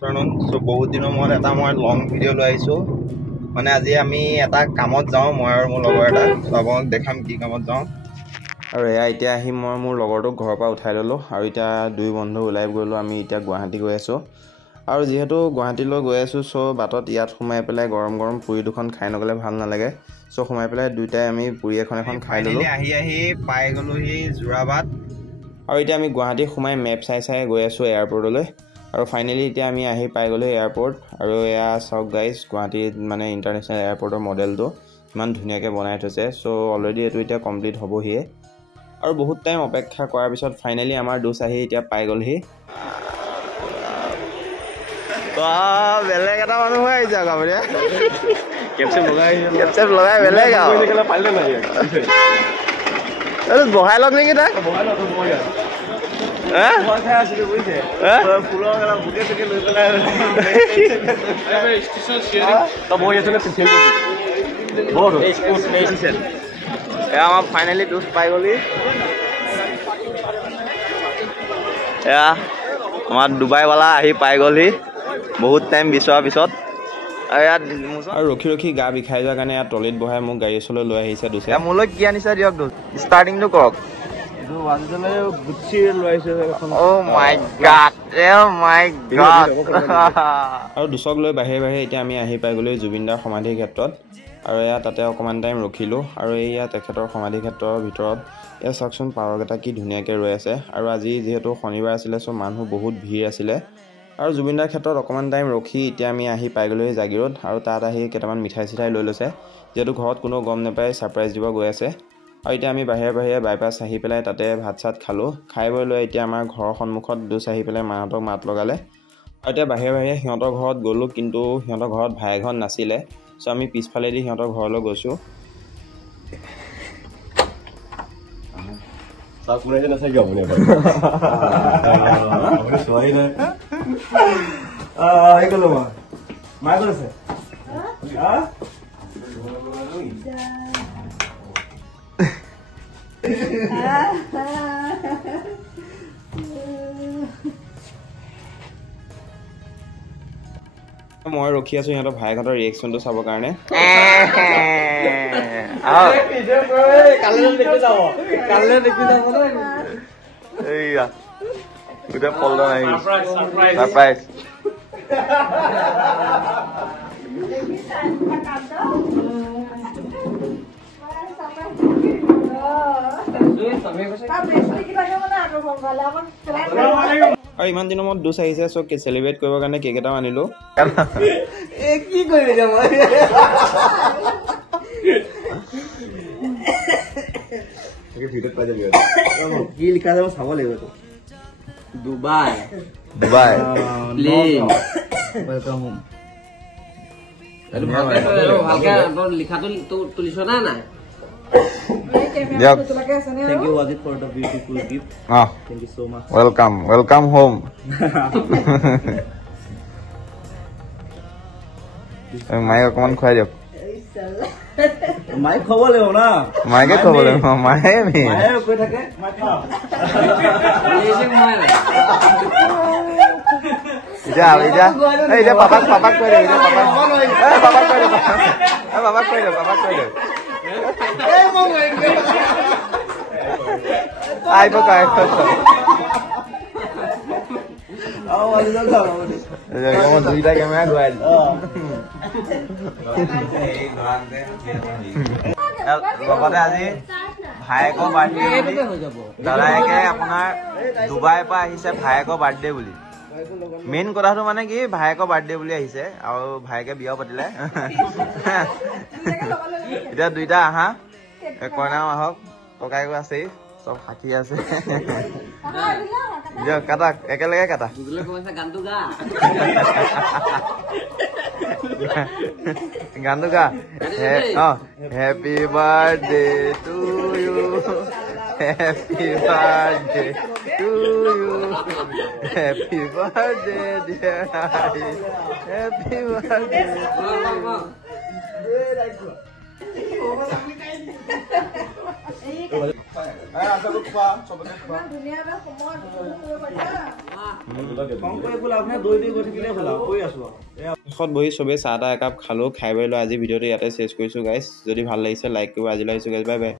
So বহুত দিনৰ মূৰত এটা মই লং ভিডিঅ' লৈ আহিছোঁ মানে আজি আমি এটা কামত যাওঁ মই আৰু মোৰ লগৰ এটা আপোনাক দেখাম কি কামত যাওঁ আৰু এয়া এতিয়া আহি মই মোৰ লগৰটোক ঘৰৰ পৰা উঠাই ল'লোঁ আৰু এতিয়া দুই বন্ধু ওলাই গ'লোঁ আমি এতিয়া গুৱাহাটী গৈ আছোঁ আৰু যিহেতু গুৱাহাটীলৈ গৈ আছোঁ চ' বাটত ইয়াত সোমাই পেলাই গৰম গৰম পুৰি দুখন খাই নগ'লে ভাল নালাগে চ' সোমাই পেলাই দুইটাই আমি পুৰি এখন খাই ল'লোঁ আহি পাই গ'লোহি যোৰাবাট আৰু এতিয়া আমি গুৱাহাটী সোমাই মেপ চাই গৈ আছোঁ এয়াৰপৰ্টলৈ আৰু ফাইনেলি এতিয়া আমি আহি পাই গ'লো এয়াৰপৰ্ট আৰু এয়া চাওক গাইজ গুৱাহাটীত মানে ইণ্টাৰনেশ্যনেল এয়াৰপৰ্টৰ মডেলটো ইমান ধুনীয়াকৈ বনাই থৈছে চ' অলৰেডি এইটো এতিয়া কমপ্লিট হ'বহিয়ে আৰু বহুত টাইম অপেক্ষা কৰাৰ পিছত ফাইনেলি আমাৰ ডোজ আহি এতিয়া পাই গ'লহি বেলেগ এটা মানুহ হৈ আহিছে আকৌ আপুনি কেপচেপ লগাই বেলেগ আৰু বহাই লওক নেকি তাক আমাৰ ফাইনেলি ডোজ পাই গ'লি এয়া আমাৰ ডুবাইৱালা আহি পাই গ'লহি বহুত টাইম বিচৰাৰ পিছত আৰু ইয়াত আৰু ৰখি গা বিষাই যোৱাৰ কাৰণে ইয়াত ট্ৰলিত বহাই মোক গাড়ী ওচৰলৈ লৈ আহিছে ডোছে মোলৈ কি আনিছে দিয়ক ডোজ ষ্টাৰ্টিংটো কৰক আৰু ডোচক লৈ বাহিৰে এতিয়া আমি আহি পাই গ'লো জুবিনদাৰ সমাধি ক্ষেত্ৰত আৰু এয়া তাতে অকণমান টাইম ৰখিলোঁ আৰু এয়া তেখেতৰ সমাধি ক্ষেত্ৰৰ ভিতৰত এয়া চাওকচোন পাৰকেইটা কি ধুনীয়াকৈ ৰৈ আছে আৰু আজি যিহেতু শনিবাৰ আছিলে চ' মানুহ বহুত ভিৰ আছিলে আৰু জুবিনদাৰ ক্ষেত্ৰত অকণমান টাইম ৰখি এতিয়া আমি আহি পাই গ'লো জাগিৰোড আৰু তাত আহি কেইটামান মিঠাই চিঠাই লৈ লৈছে যিহেতু ঘৰত কোনো গম নাপায় ছাৰপ্ৰাইজ দিব গৈ আছে আৰু এতিয়া আমি বাহিৰে বাইপাছ আহি পেলাই তাতে ভাত চাত খালোঁ খাই বৈ লৈ এতিয়া আমাৰ ঘৰৰ সন্মুখত ডোজ আহি পেলাই মাহঁতক মাত লগালে আৰু এতিয়া বাহিৰে সিহঁতৰ ঘৰত গ'লোঁ কিন্তু সিহঁতৰ ঘৰত ভাইঘন নাছিলে চ' আমি পিছফালেদি সিহঁতৰ ঘৰলৈ গৈছোঁ মই ৰখি আছো সিহঁতৰ ভাইহঁতৰ ৰিয়েকশ্যনটো চাবৰ কাৰণে আৰু ইমান দিনৰ মূৰত ডোজ আহিছে চ' চেলিব্ৰেট কৰিবৰ কাৰণে কেক এটাও আনিলোঁ কি কৰিবি কি লিখা যাব চাব লাগিব ডুবাই ৱেলকাম হোম লিখাটো তুলিছ না নাই Thank you Wajid for the beautiful gift. Thank you so much. Welcome home. Mai অকমান খুৱাই দিয়ক মাই খাব লাগিব না মাইকে খাব লাগিব মায়ে কৈ থাকে মাই খা এতিয়া পাপাক কৈ দিয়ক পাপাক কৈ দিয়ক আহিব দুইটা কেমেৰা ঘূৰাই লগতে আজি ভায়েকৰ বাৰ্থডে দাদায়েকে আপোনাৰ ডুবাইৰ পৰা আহিছে ভায়েকৰ বাৰ্থডে বুলি মেইন কথাটো মানে কি ভায়েকৰ বাৰ্থডে বুলি আহিছে আৰু ভায়েকে বিয়াও পাতিলে এতিয়া দুইটা আহা কইনাও আহক ককাইকো আছেই চব সাক্ষী আছে কাটা একেলগে কাটা গানটো গা happy birthday to you happy birthday to you happy birthday dear happy birthday to you শেষত বহি চবেই চাহ তাহ একাপ খালোঁ খাই বৈ লৈ আজি ভিডিঅ'টো ইয়াতে চেছ কৰিছোঁ গাইছ যদি ভাল লাগিছে লাইক কৰিব আজিলৈ আহিছোঁ গাইছ বাই বাই